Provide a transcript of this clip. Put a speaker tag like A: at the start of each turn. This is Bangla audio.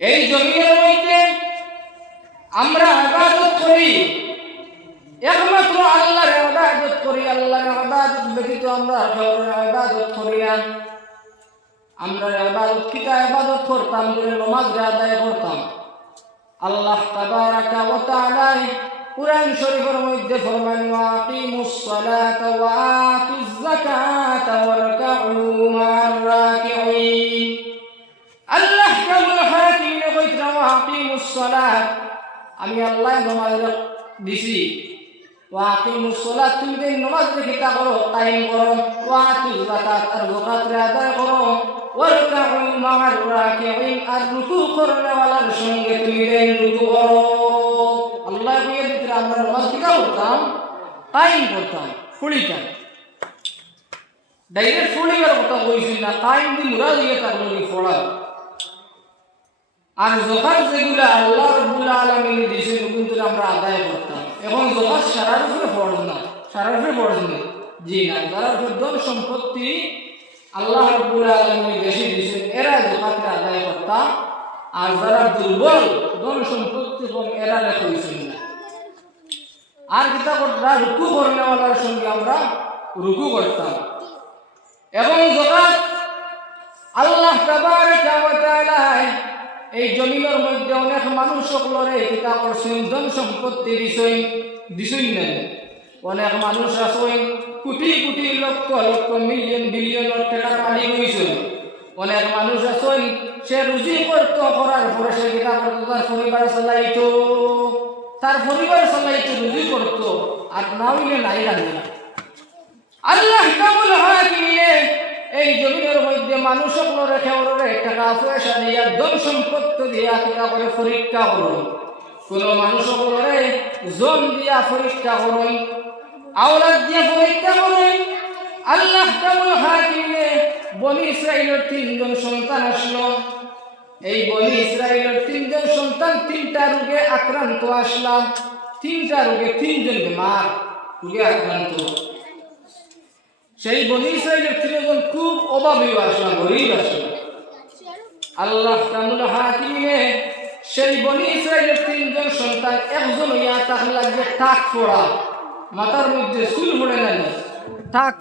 A: এই জমিনের মধ্যে আমরা ইবাদত করি। একমাত্র আল্লাহর ইবাদত করি, আল্লাহর ইবাদত ব্যতীত আমরা কারোর ইবাদত করি না। আমরা ইবাদত কিটা ইবাদত করতাম বলে নমাজ আদায় করতাম। আল্লাহ তাবারাকা ওয়া তাআলা কুরআন শরীফের মধ্যে ফরমান ওয়াকিমুস সালাতা ওয়া আতুজ যাকাতা ওয়ারকাউ মা'আর রাকিঈন আমি আল্লাহ নামাজ দিছি। ওয়াকিমুস সালাত তুমি যে নামাজ রেখে করো কায়েম করো। ওয়াতুজ যাকাত, আর আদায় করো। ওয়ারকাউ মা'আর রাকিঈন আর রুকু করনেওয়ালার সঙ্গে তুমি আল্লাহ কিটা করতাম করতাম ডাইরেক্ট তার ফড়া আর জোকার যেগুলো আল্লাহ রব্বুল আলমিন দিয়েছেন কিন্তু আমরা আদায় করতাম। এখন জোকার সারার উপরে ফরজ না, সারার উপরে ফরজ নেই। জি না, যারা ধন সম্পত্তি আল্লাহ রব্বুল আলমিন বেশি দিয়েছেন, এরা জোকাতকে আদায় করতাম। আর যারা দুর্বল ধন সম্পত্তি কম এরা রেখেছেন না। আর কিতা করতাম রুকু করনেওয়ালার সঙ্গে আমরা রুকু করতাম। এবং জোকাত আল্লাহ তাবারাকা ওয়া এই জমিনের মধ্যে অনেক মানুষ সকলরে কিতা করছেন ধন সম্পত্তি দিছই দিছই না অনেক মানুষ আছেন, কোটি কোটি লক্ষ লক্ষ মিলিয়ন বিলিয়ন টাকার মালিক হয়েছেন অনেক মানুষ আছেন, সে রুজি করত করার পরে সে কিতা করতো তার পরিবার চালাইতো। তার পরিবার চালাইতো, রুজি করতো। আর না হইলে নাই রান্না। আল্লাহ মধ্যে মানুষ সকলরে খেওরে টাকা পয়সা দিয়া ধন সম্পত্তি দিয়া কিতা করে পরীক্ষা করুন। কোন মানুষ সকলরে জন দিয়া পরীক্ষা করুন। আওলাদ দিয়া পরীক্ষা করুন। আল্লাহ কামুল হাকিমিনে বনি ইসরাইলের তিনজন সন্তান আসলো। এই বনি ইসরাইলের তিনজন সন্তান তিনটা রোগে আক্রান্ত আসলাম। তিনটা রোগে তিনজন বেমার রোগে আক্রান্ত। সেই বনি ইসরায়েলের তিনজন খুব অভাবী আসলো গরিব আসলো। আল্লাহ কামুল হাকিমে সেই বনি ইসরায়েলের তিনজন সন্তান একজন ইয়া তাহলে লাগবে টাক ফোড়া, মাথার মধ্যে চুল ফোড়ে না টাক